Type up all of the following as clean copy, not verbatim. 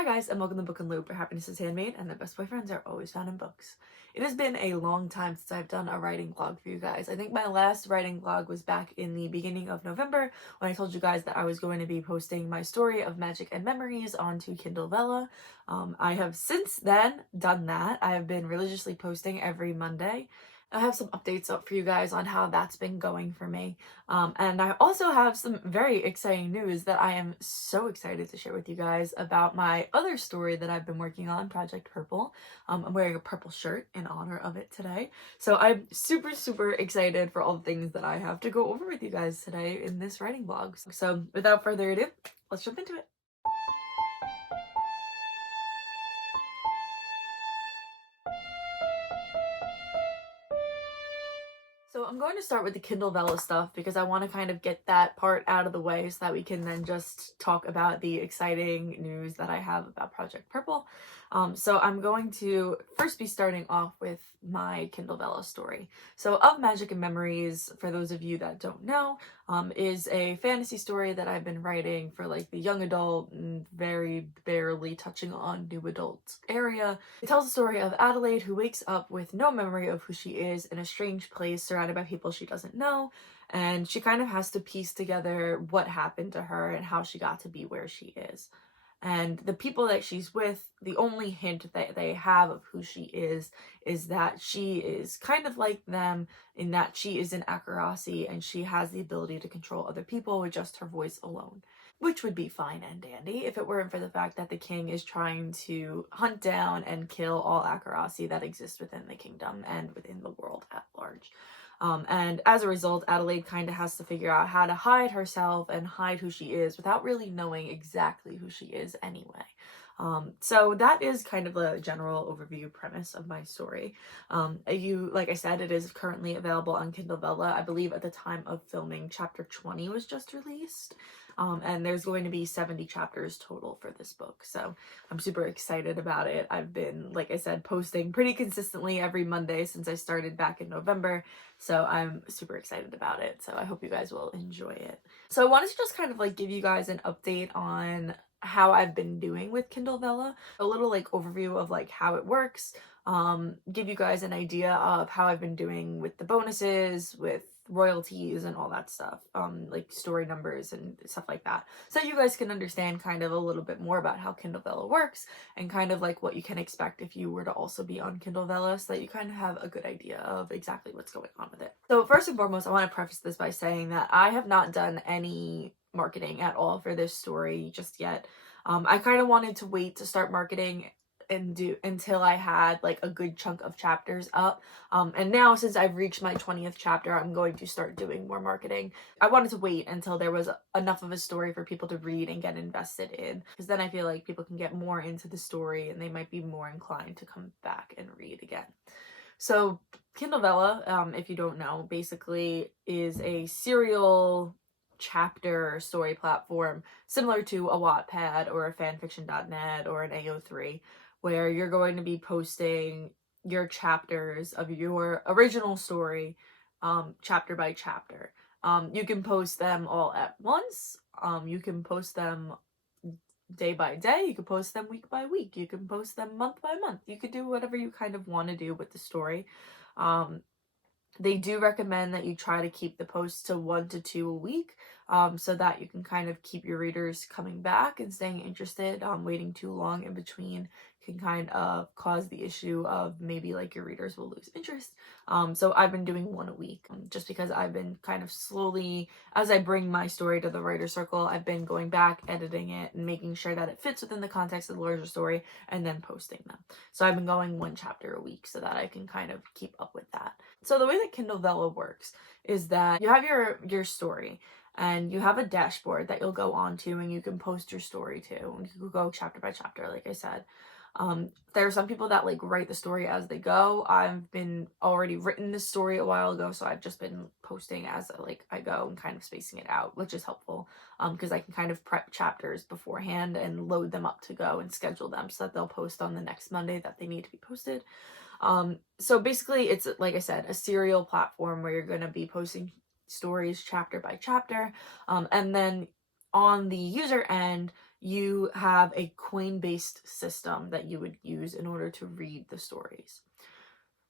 Hi guys, and welcome to Book and Loop, where happiness is handmade and the best boyfriends are always found in books. It has been a long time since I've done a writing vlog for you guys. I think my last writing vlog was back in the beginning of November when I told you guys that I was going to be posting my story of magic and memories onto Kindle Vella. I have since then done that. I have been religiously posting every Monday. I have some updates up for you guys on how that's been going for me. And I also have some very exciting news that I am so excited to share with you guys about my other story that I've been working on, Project Purple. I'm wearing a purple shirt in honor of it today. So I'm super excited for all the things that I have to go over with you guys today in this writing vlog. So without further ado, let's jump into it. So I'm going to start with the Kindle Vella stuff because I want to kind of get that part out of the way so that we can then just talk about the exciting news that I have about Project Purple. So I'm going to first be starting off with my Kindle Vella story. So Of Magic and Memories, for those of you that don't know, is a fantasy story that I've been writing for like the young adult and very barely touching on new adult area. It tells the story of Adelaide, who wakes up with no memory of who she is in a strange place surrounded by people she doesn't know, and she kind of has to piece together what happened to her and how she got to be where she is. And the people that she's with, the only hint that they have of who she is that she is kind of like them in that she is an Akarasi and she has the ability to control other people with just her voice alone. Which would be fine and dandy if it weren't for the fact that the king is trying to hunt down and kill all Akarasi that exist within the kingdom and within the world at large. And as a result, Adelaide kind of has to figure out how to hide herself and hide who she is without really knowing exactly who she is anyway. So that is kind of the general overview premise of my story. Like I said, it is currently available on Kindle Vella. I believe at the time of filming, chapter 20 was just released. And there's going to be 70 chapters total for this book. So I'm super excited about it. I've been, like I said, posting pretty consistently every Monday since I started back in November. So I'm super excited about it. So I hope you guys will enjoy it. So I wanted to just kind of like give you guys an update on how I've been doing with Kindle Vella, a little like overview of like how it works, give you guys an idea of how I've been doing with the bonuses, with royalties and all that stuff, like story numbers and stuff like that, so you guys can understand kind of a little bit more about how Kindle Vella works and kind of like what you can expect if you were to also be on Kindle Vella, so that you kind of have a good idea of exactly what's going on with it. So first and foremost, I want to preface this by saying that I have not done any marketing at all for this story just yet. I kind of wanted to wait to start marketing and do until I had like a good chunk of chapters up. And now since I've reached my 20th chapter, I'm going to start doing more marketing. I wanted to wait until there was enough of a story for people to read and get invested in, because then I feel like people can get more into the story and they might be more inclined to come back and read again. So Kindle Vella, if you don't know, basically is a serial chapter story platform similar to a Wattpad or a fanfiction.net or an AO3, where you're going to be posting your chapters of your original story, chapter by chapter. You can post them all at once. You can post them day by day. You can post them week by week. You can post them month by month. You could do whatever you kind of want to do with the story. They do recommend that you try to keep the posts to 1 to 2 a week, so that you can kind of keep your readers coming back and staying interested. Waiting too long in between can kind of cause the issue of maybe like your readers will lose interest. So I've been doing 1 a week, just because I've been kind of slowly, as I bring my story to the writer circle, I've been going back, editing it, and making sure that it fits within the context of the larger story, and then posting them. So I've been going 1 chapter a week so that I can kind of keep up with that. So the way that Kindle Vella works is that you have your story, and you have a dashboard that you'll go onto and you can post your story to, and you can go chapter by chapter, like I said. There are some people that like write the story as they go. I've been already written this story a while ago, so I've just been posting as like I go and kind of spacing it out, which is helpful, because I can kind of prep chapters beforehand and load them up to go and schedule them so that they'll post on the next Monday that they need to be posted. So basically it's, like I said, a serial platform where you're going to be posting stories chapter by chapter, and then on the user end you have a coin-based system that you would use in order to read the stories.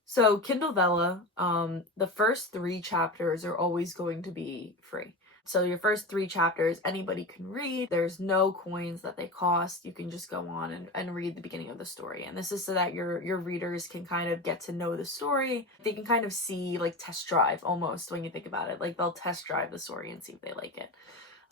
So Kindle Vella, the first 3 chapters are always going to be free. So your first 3 chapters, anybody can read. There's no coins that they cost. You can just go on and read the beginning of the story. And this is so that your readers can kind of get to know the story. They can kind of see, like, test drive almost when you think about it. Like, they'll test drive the story and see if they like it.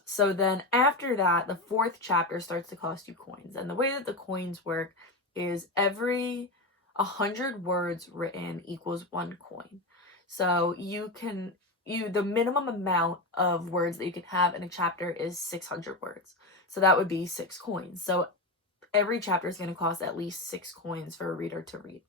So then after that, the 4th chapter starts to cost you coins. And the way that the coins work is every 100 words written equals 1 coin. So the minimum amount of words that you can have in a chapter is 600 words. So that would be 6 coins. So every chapter is going to cost at least 6 coins for a reader to read.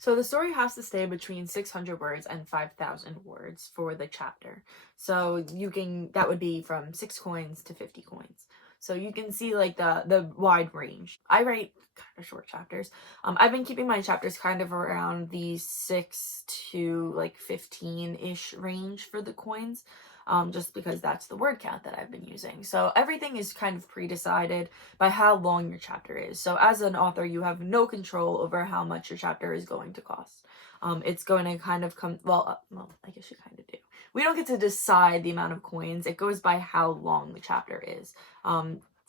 So the story has to stay between 600 words and 5,000 words for the chapter. So that would be from 6 coins to 50 coins. So you can see, like, the wide range. I write kind of short chapters. I've been keeping my chapters kind of around the 6 to like 15-ish range for the coins. Just because that's the word count that I've been using. So everything is kind of pre-decided by how long your chapter is. So as an author, you have no control over how much your chapter is going to cost. It's going to kind of I guess you kind of do. We don't get to decide the amount of coins. It goes by how long the chapter is.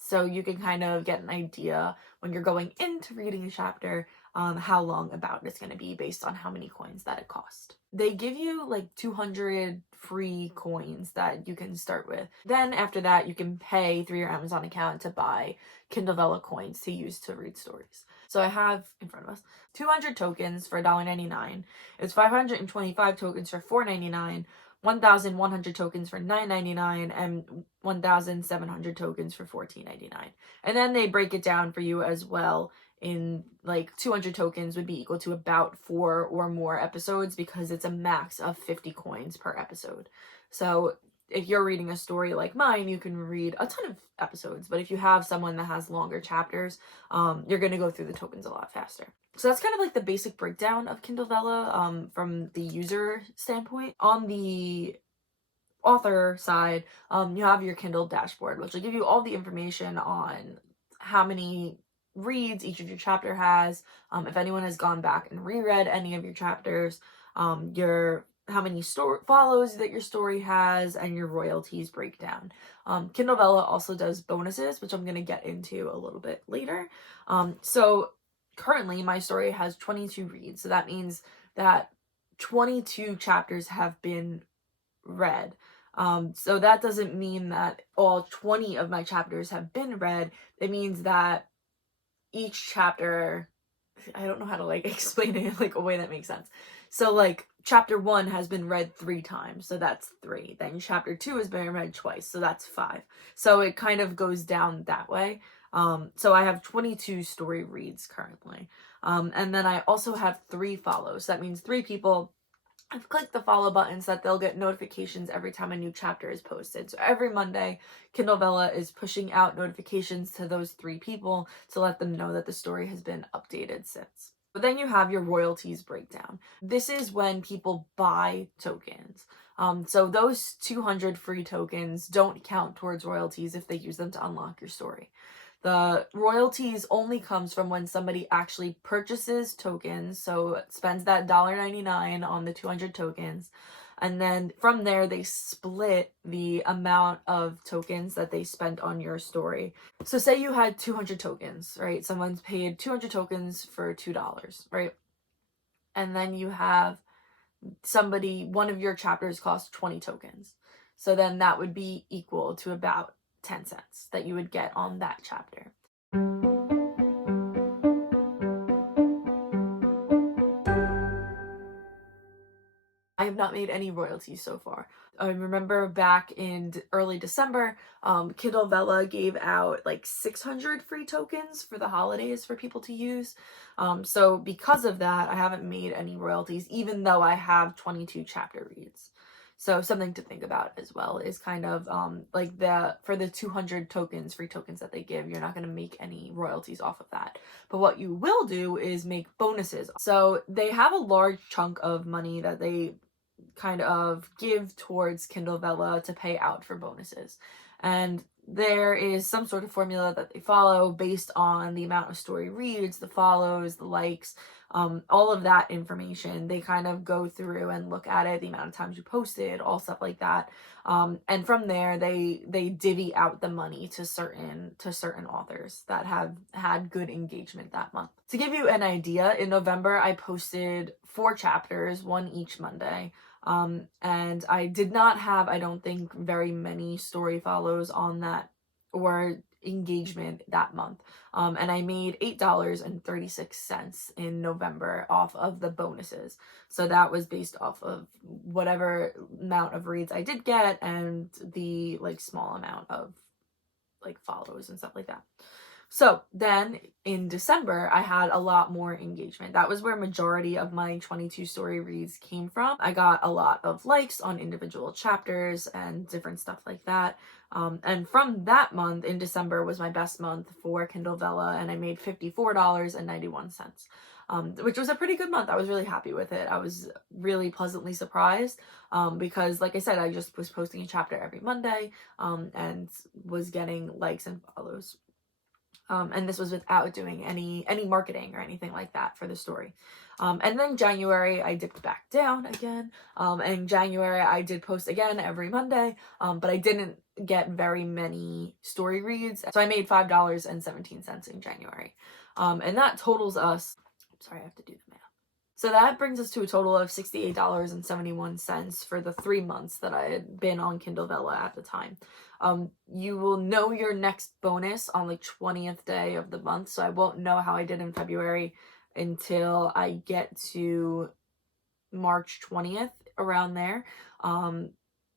So you can kind of get an idea when you're going into reading a chapter how long about it's going to be based on how many coins that it cost. They give you like 200 free coins that you can start with. Then after that, you can pay through your Amazon account to buy Kindle Vella coins to use to read stories. So I have in front of us 200 tokens for $1.99. It's 525 tokens for $4.99. 1,100 tokens for $9.99 and 1,700 tokens for $14.99. And then they break it down for you as well in, like, 200 tokens would be equal to about 4 or more episodes because it's a max of 50 coins per episode. So if you're reading a story like mine, you can read a ton of episodes. But if you have someone that has longer chapters, you're going to go through the tokens a lot faster. So that's kind of like the basic breakdown of Kindle Vella from the user standpoint. On the author side, you have your Kindle dashboard, which will give you all the information on how many reads each of your chapter has, if anyone has gone back and reread any of your chapters, how many follows that your story has, and your royalties breakdown. Kindle Vella also does bonuses, which I'm going to get into a little bit later. So currently my story has 22 reads. So that means that 22 chapters have been read. So that doesn't mean that all 20 of my chapters have been read. It means that each chapter, I don't know how to like explain it in like a way that makes sense. So like chapter 1 has been read 3 times, so that's 3. Then chapter 2 has been read twice, so that's 5. So it kind of goes down that way. So I have 22 story reads currently. And then I also have 3 follows. So that means 3 people have clicked the follow button so that they'll get notifications every time a new chapter is posted. So every Monday, Kindle Vella is pushing out notifications to those 3 people to let them know that the story has been updated since. But then you have your royalties breakdown. This is when people buy tokens. So those 200 free tokens don't count towards royalties if they use them to unlock your story. The royalties only comes from when somebody actually purchases tokens, so spends that $1.99 on the 200 tokens, and then from there they split the amount of tokens that they spent on your story. So say you had 200 tokens, right? Someone's paid 200 tokens for $2, right? And then you have one of your chapters costs 20 tokens. So then that would be equal to about 10 cents that you would get on that chapter. I have not made any royalties so far. I remember back in early December, Kindle Vella gave out like 600 free tokens for the holidays for people to use. So because of that, I haven't made any royalties, even though I have 22 chapter reads. So something to think about as well is kind of for the 200 tokens, free tokens that they give, you're not going to make any royalties off of that. But what you will do is make bonuses. So they have a large chunk of money that they kind of give towards Kindle Vella to pay out for bonuses. And there is some sort of formula that they follow based on the amount of story reads, the follows, the likes, all of that information. They kind of go through and look at it, the amount of times you posted, all stuff like that. And from there, they divvy out the money to certain authors that have had good engagement that month. To give you an idea, in November, I posted 4 chapters, one each Monday. And I did not have, I don't think, very many story follows on that or engagement that month. And I made $8.36 in November off of the bonuses. So that was based off of whatever amount of reads I did get and the like small amount of like follows and stuff like that. So then in December, I had a lot more engagement. That was where majority of my 22 story reads came from. I got a lot of likes on individual chapters and different stuff like that. And from that month in December was my best month for Kindle Vella, and I made $54.91. Which was a pretty good month. I was really happy with it. I was really pleasantly surprised because, like I said, I just was posting a chapter every Monday and was getting likes and follows. And this was without doing any marketing or anything like that for the story. And then January, I dipped back down again. And January, I did post again every Monday, but I didn't get very many story reads. So I made $5.17 in January. And that totals us, sorry, I have to do the math. So that brings us to a total of $68.71 for the 3 months that I had been on Kindle Vella at the time. You will know your next bonus on the 20th day of the month, so I won't know how I did in February until I get to March 20th, around there.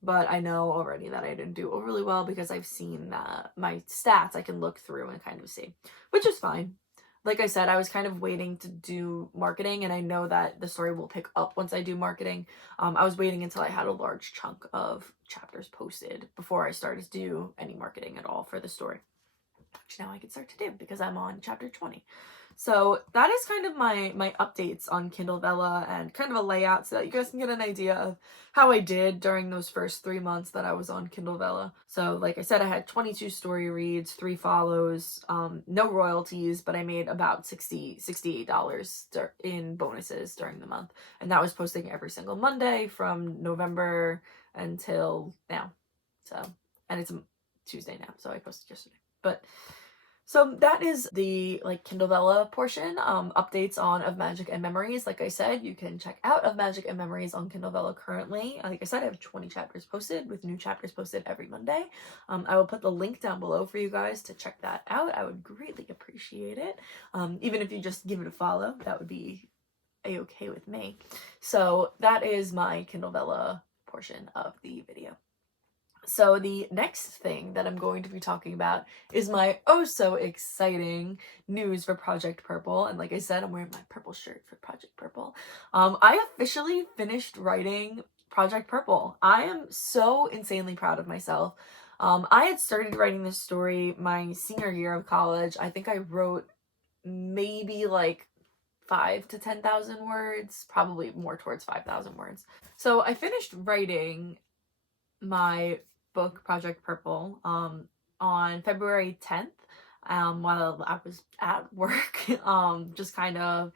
But I know already that I didn't do overly well because I've seen my stats I can look through and kind of see, which is fine. Like I said, I was kind of waiting to do marketing, and I know that the story will pick up once I do marketing. I was waiting until I had a large chunk of chapters posted before I started to do any marketing at all for the story, which now I can start to do because I'm on chapter 20. So that is kind of my updates on Kindle Vella and kind of a layout so that you guys can get an idea of how I did during those first 3 months that I was on Kindle Vella. So like I said, I had 22 story reads, 3 follows, no royalties, but I made about $68 in bonuses during the month. And that was posting every single Monday from November until now. So, and it's a Tuesday now, so I posted yesterday. But so that is the Kindle Vella portion. Updates on Of Magic and Memories. Like I said, you can check out Of Magic and Memories on Kindle Vella currently. Like I said, I have 20 chapters posted with new chapters posted every Monday. I will put the link down below for you guys to check that out. I would greatly appreciate it. Even if you just give it a follow, that would be a-okay with me. So that is my Kindle Vella portion of the video. So the next thing that I'm going to be talking about is my oh so exciting news for Project Purple. And like I said, I'm wearing my purple shirt for Project Purple. I officially finished writing Project Purple. I am so insanely proud of myself. I had started writing this story my senior year of college. I think I wrote maybe 5,000 to 10,000 words, probably more towards 5,000 words. So I finished writing my book Project Purple on February 10th while I was at work. Just kind of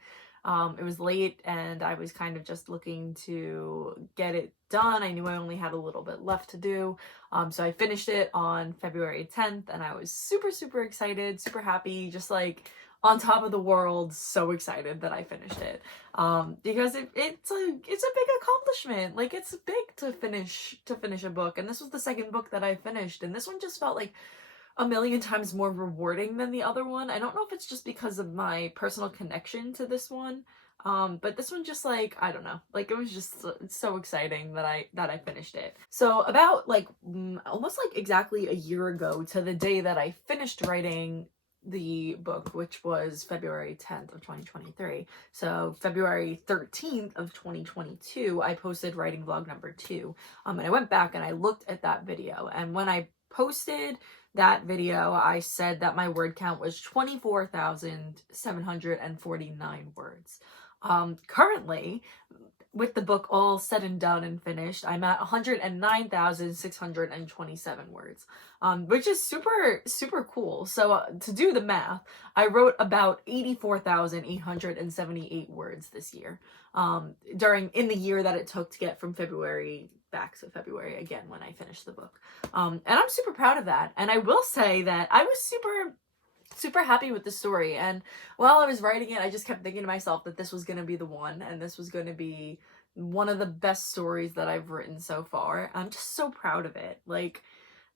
it was late and I was kind of just looking to get it done. I knew I only had a little bit left to do, so I finished it on February 10th and I was super excited, super happy, just on top of the world, so excited that I finished it. Because it's a big accomplishment. It's big to finish a book, and this was the second book that I finished, and this one just felt like a million times more rewarding than the other one. I don't know if it's just because of my personal connection to this one, but this one just I don't know, it was just so exciting that I finished it. So about almost exactly a year ago to the day that I finished writing the book, which was February 10th of 2023. So February 13th of 2022, I posted writing vlog number 2. And I went back and I looked at that video. And when I posted that video, I said that my word count was 24,749 words. Currently, with the book all said and done and finished, I'm at 109,627 words, which is super, super cool. So to do the math, I wrote about 84,878 words this year, in the year that it took to get from February back to February again when I finished the book. And I'm super proud of that. And I will say that I was super happy with the story, and while I was writing it, I just kept thinking to myself that this was going to be the one, and this was going to be one of the best stories that I've written so far. I'm just so proud of it. Like,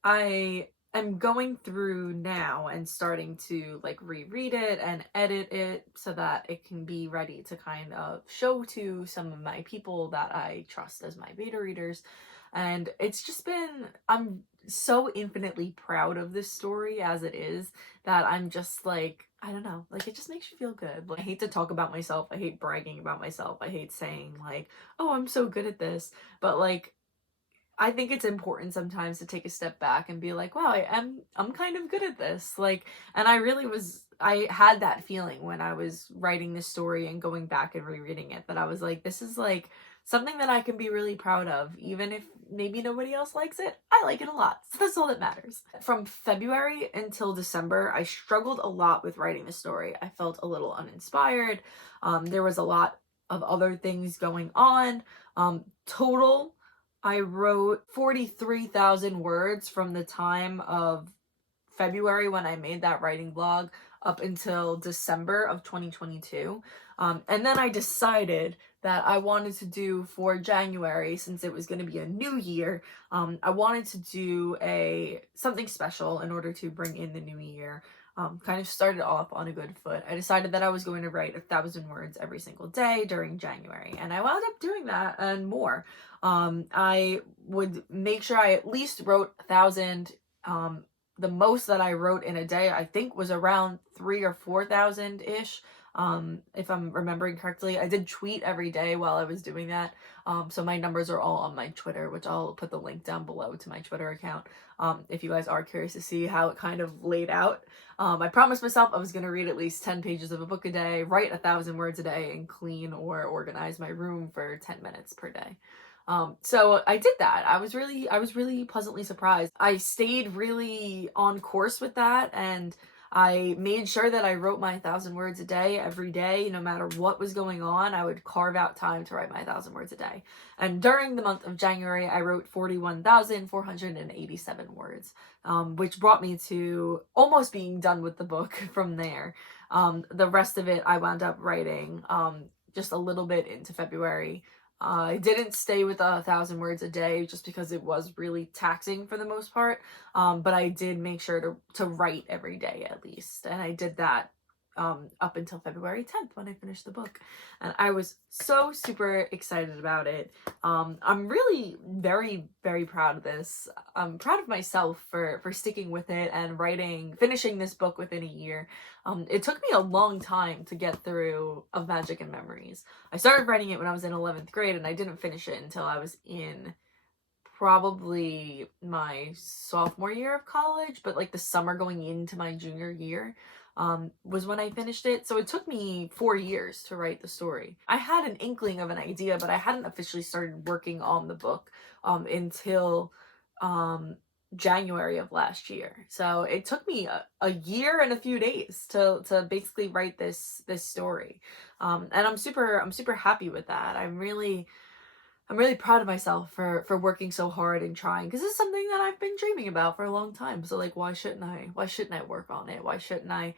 I am going through now and starting to like reread it and edit it so that it can be ready to kind of show to some of my people that I trust as my beta readers. And it's just been, I'm so infinitely proud of this story as it is that I'm just like, I don't know, like it just makes you feel good. Like, I hate to talk about myself. I hate bragging about myself. I hate saying like, oh, I'm so good at this. But like, I think it's important sometimes to take a step back and be like, wow, I'm kind of good at this. Like, and I had that feeling when I was writing this story and going back and rereading it, that I was like, this is like something that I can be really proud of, even if maybe nobody else likes it. I like it a lot. So that's all that matters. From February until December, I struggled a lot with writing the story. I felt a little uninspired. There was a lot of other things going on. Total, I wrote 43,000 words from the time of February when I made that writing blog up until December of 2022. And then I decided that I wanted to do for January, since it was going to be a new year, I wanted to do something special in order to bring in the new year. Kind of started off on a good foot. I decided that I was going to write 1,000 words every single day during January, and I wound up doing that and more. I would make sure I at least wrote 1,000. The most that I wrote in a day, I think, was around 3,000 or 4,000 ish. If I'm remembering correctly. I did tweet every day while I was doing that. So my numbers are all on my Twitter, which I'll put the link down below to my Twitter account. If you guys are curious to see how it kind of laid out. I promised myself I was going to read at least 10 pages of a book a day, write 1,000 words a day, and clean or organize my room for 10 minutes per day. So I did that. I was really pleasantly surprised. I stayed really on course with that, and I made sure that I wrote my 1,000 words a day every day. No matter what was going on, I would carve out time to write my 1,000 words a day. And during the month of January, I wrote 41,487 words, which brought me to almost being done with the book from there. The rest of it I wound up writing just a little bit into February. I didn't stay with 1,000 words a day just because it was really taxing for the most part. But I did make sure to write every day at least. And I did that up until February 10th when I finished the book. And I was so super excited about it. I'm really very, very proud of this. I'm proud of myself for sticking with it and finishing this book within a year. It took me a long time to get through Of Magic and Memories. I started writing it when I was in 11th grade, and I didn't finish it until I was in probably my sophomore year of college, but like the summer going into my junior year was when I finished it. So it took me 4 years to write the story. I had an inkling of an idea, but I hadn't officially started working on the book until January of last year. So it took me a year and a few days to basically write this story. And I'm super happy with that. I'm really proud of myself for working so hard and trying, because this is something that I've been dreaming about for a long time. So like, why shouldn't I work on it? Why shouldn't I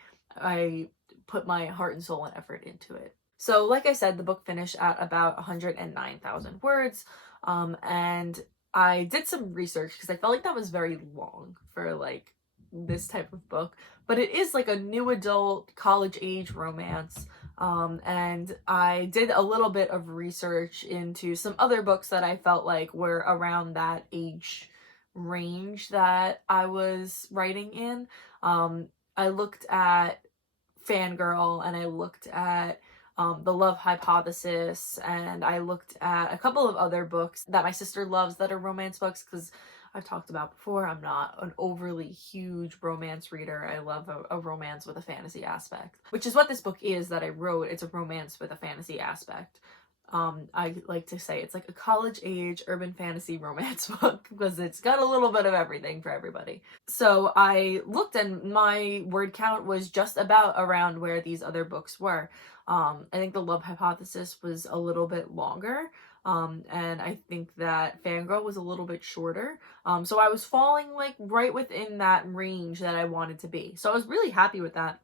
put my heart and soul and effort into it? So like I said, the book finished at about 109,000 words. And I did some research because I felt like that was very long for like this type of book, but it is like a new adult college age romance. And I did a little bit of research into some other books that I felt like were around that age range that I was writing in. I looked at Fangirl, and I looked at The Love Hypothesis, and I looked at a couple of other books that my sister loves that are romance books, because I've talked about before, I'm not an overly huge romance reader. I love a romance with a fantasy aspect, which is what this book is that I wrote. It's a romance with a fantasy aspect. I like to say it's like a college age urban fantasy romance book because it's got a little bit of everything for everybody. So I looked and my word count was just about around where these other books were. I think the Love Hypothesis was a little bit longer. And I think that Fangirl was a little bit shorter. So I was falling like right within that range that I wanted to be. So I was really happy with that.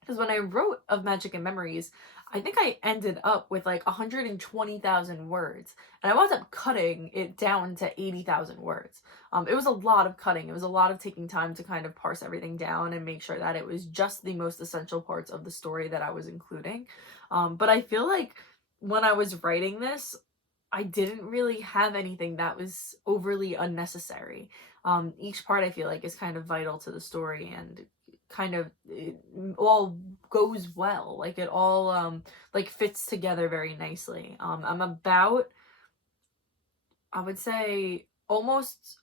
Because when I wrote Of Magic and Memories, I think I ended up with like 120,000 words. And I wound up cutting it down to 80,000 words. It was a lot of cutting. It was a lot of taking time to kind of parse everything down and make sure that it was just the most essential parts of the story that I was including. But I feel like when I was writing this, I didn't really have anything that was overly unnecessary. Each part I feel like is kind of vital to the story and kind of it all goes well. Like it all like fits together very nicely. I'm about, I would say, almost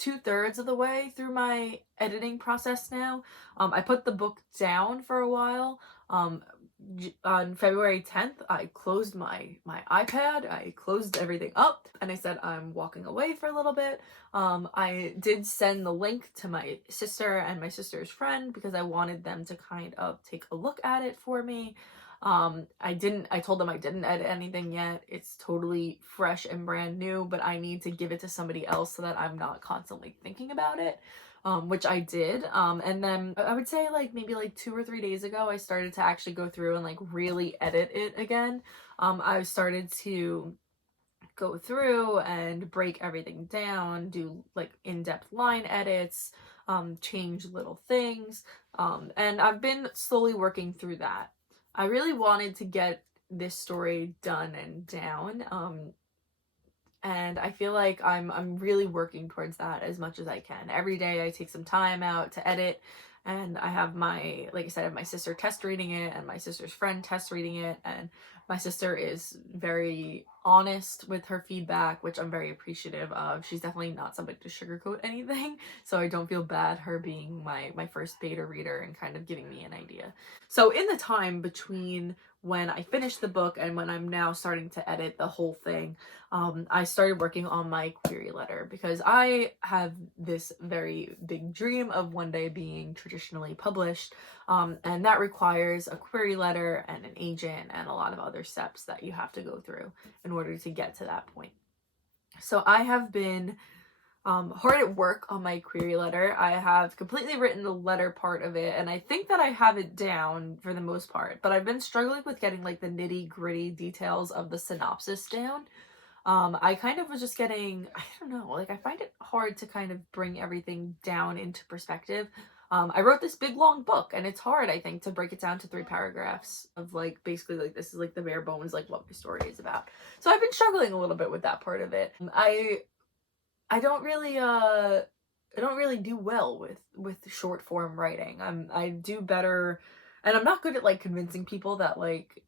2/3 of the way through my editing process now. I put the book down for a while. On February 10th, I closed my iPad, I closed everything up, and I said I'm walking away for a little bit. I did send the link to my sister and my sister's friend because I wanted them to kind of take a look at it for me. I told them I didn't edit anything yet. It's totally fresh and brand new, but I need to give it to somebody else so that I'm not constantly thinking about it. Which I did. And then I would say like maybe like 2 or 3 days ago, I started to actually go through and like really edit it again. I started to go through and break everything down, do like in-depth line edits, change little things. And I've been slowly working through that. I really wanted to get this story done and down. And I feel like I'm really working towards that as much as I can. Every day I take some time out to edit, and I have my, like I said, I have my sister test reading it and my sister's friend test reading it, and my sister is very honest with her feedback, which I'm very appreciative of. She's definitely not somebody to sugarcoat anything, so I don't feel bad her being my first beta reader and kind of giving me an idea. So in the time between when I finished the book and when I'm now starting to edit the whole thing, I started working on my query letter because I have this very big dream of one day being traditionally published, and that requires a query letter and an agent and a lot of other steps that you have to go through in order to get to that point. So I have been hard at work on my query letter. I have completely written the letter part of it, and I think that I have it down for the most part, but I've been struggling with getting like the nitty-gritty details of the synopsis down. I kind of was just getting, I don't know, like I find it hard to kind of bring everything down into perspective. I wrote this big long book, and it's hard, I think, to break it down to 3 paragraphs of like basically like this is like the bare bones, like what my story is about. So I've been struggling a little bit with that part of it. I don't really do well with short form writing. I do better, and I'm not good at like convincing people that like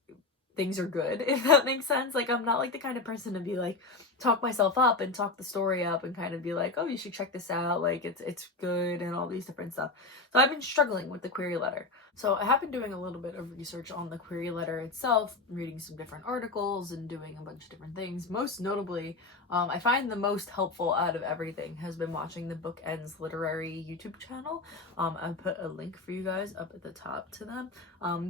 things are good, if that makes sense. Like I'm not like the kind of person to be like talk myself up and talk the story up and kind of be like, oh, you should check this out, like it's good and all these different stuff. So I've been struggling with the query letter. So I have been doing a little bit of research on the query letter itself, reading some different articles and doing a bunch of different things. Most notably, I find the most helpful out of everything has been watching the Bookends Literary YouTube channel. I put a link for you guys up at the top to them.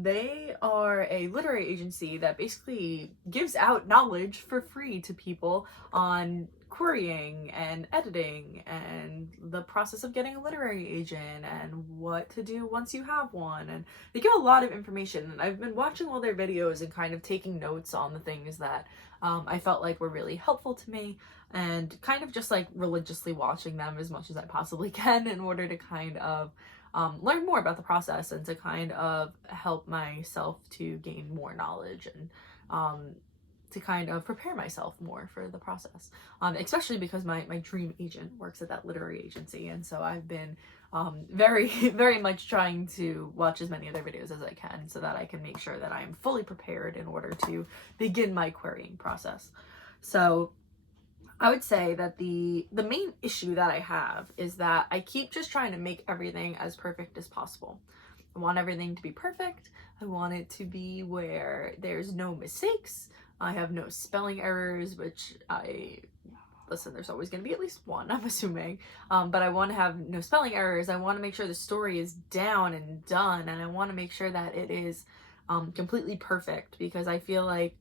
They are a literary agency that basically gives out knowledge for free to people on querying and editing and the process of getting a literary agent and what to do once you have one, and they give a lot of information, and I've been watching all their videos and kind of taking notes on the things that I felt like were really helpful to me, and kind of just like religiously watching them as much as I possibly can in order to kind of learn more about the process and to kind of help myself to gain more knowledge and to kind of prepare myself more for the process, especially because my dream agent works at that literary agency, and so I've been very very much trying to watch as many of their videos as I can so that I can make sure that I am fully prepared in order to begin my querying process. So I would say that the main issue that I have is that I keep just trying to make everything as perfect as possible. I want everything to be perfect. I want it to be where there's no mistakes. I have no spelling errors, which listen, there's always going to be at least one, I'm assuming. But I want to have no spelling errors. I want to make sure the story is down and done, and I want to make sure that it is completely perfect, because I feel like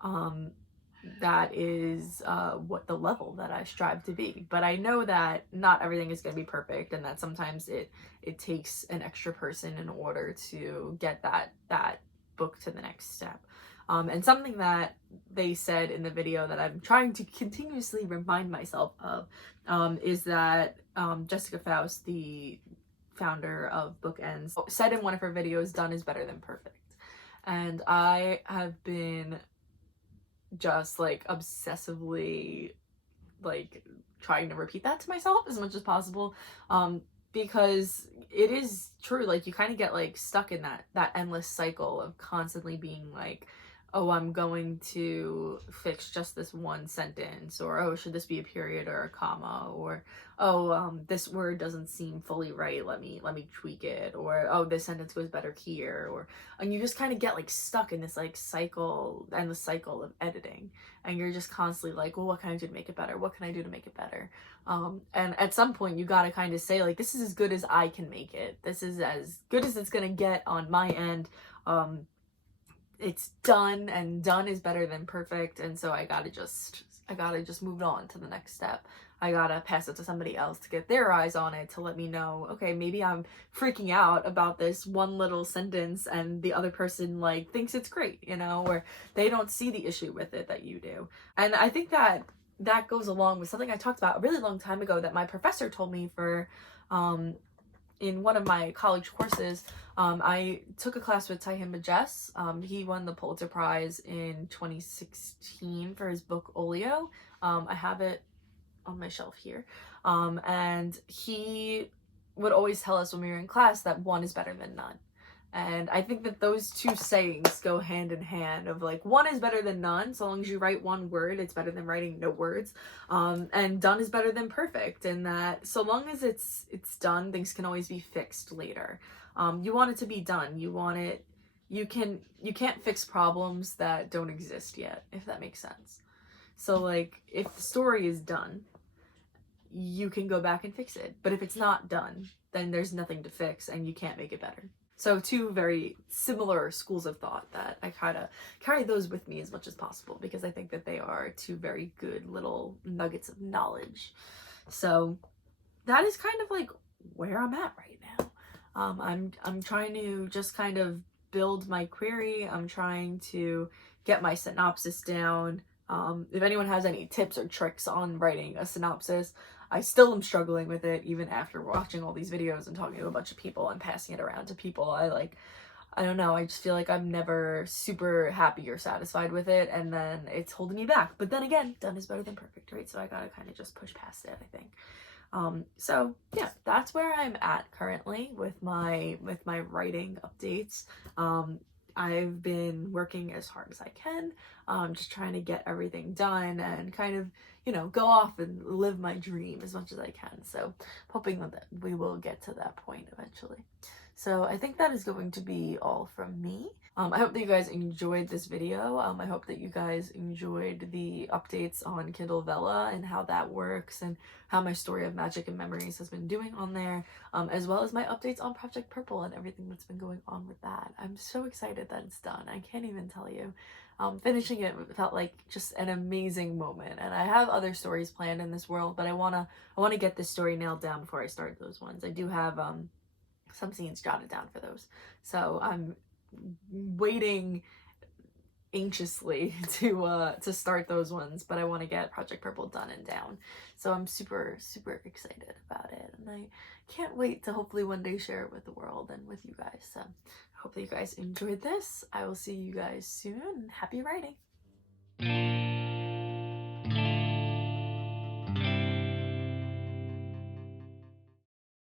um, that is what the level that I strive to be. But I know that not everything is going to be perfect, and that sometimes it takes an extra person in order to get that book to the next step. And something that they said in the video that I'm trying to continuously remind myself of is that Jessica Faust, the founder of Bookends, said in one of her videos, "Done is better than perfect." And I have been just like obsessively like trying to repeat that to myself as much as possible, because it is true. Like, you kind of get like stuck in that endless cycle of constantly being like, oh, I'm going to fix just this one sentence, or oh, should this be a period or a comma, or oh, this word doesn't seem fully right, let me tweak it, or oh, this sentence goes better here, or, and you just kind of get like stuck in this like cycle, and the cycle of editing, and you're just constantly like, well, what can I do to make it better, what can I do to make it better? And at some point you gotta kind of say like, this is as good as I can make it, this is as good as it's gonna get on my end. It's done, and done is better than perfect, and so I gotta just move on to the next step. I gotta pass it to somebody else to get their eyes on it, to let me know, okay, maybe I'm freaking out about this one little sentence and the other person like thinks it's great, you know, or they don't see the issue with it that you do. And I think that goes along with something I talked about a really long time ago that my professor told me for in one of my college courses. I took a class with Tyhim Jess. He won the Pulitzer Prize in 2016 for his book Olio. I have it on my shelf here. And he would always tell us when we were in class that one is better than none. And I think that those two sayings go hand in hand, of like, one is better than none. So long as you write one word, it's better than writing no words. And done is better than perfect, in that so long as it's done, things can always be fixed later. You want it to be done. You want it, you can't fix problems that don't exist yet, if that makes sense. So like, if the story is done, you can go back and fix it. But if it's not done, then there's nothing to fix and you can't make it better. So two very similar schools of thought that I kind of carry those with me as much as possible, because I think that they are two very good little nuggets of knowledge. So that is kind of like where I'm at right now. I'm trying to just kind of build my query. I'm trying to get my synopsis down. If anyone has any tips or tricks on writing a synopsis, I still am struggling with it, even after watching all these videos and talking to a bunch of people and passing it around to people. I don't know, I just feel like I'm never super happy or satisfied with it, and then it's holding me back. But then again, done is better than perfect, right? So I gotta kind of just push past it, I think. So yeah, that's where I'm at currently with my writing updates. I've been working as hard as I can, just trying to get everything done and kind of, you know, go off and live my dream as much as I can. So hoping that we will get to that point eventually. So I think that is going to be all from me. I hope that you guys enjoyed this video. I hope that you guys enjoyed the updates on Kindle Vella and how that works, and how my story of magic and memories has been doing on there, as well as my updates on Project Purple and everything that's been going on with that. I'm so excited that it's done. I can't even tell you. Finishing it felt like just an amazing moment, and I have other stories planned in this world, but I wanna get this story nailed down before I start those ones. I do have some scenes jotted down for those, so I'm waiting anxiously to start those ones, but I want to get Project Purple done and down. So I'm super excited about it, and I can't wait to hopefully one day share it with the world and with you guys. So I hope that you guys enjoyed this. I will see you guys soon. Happy writing.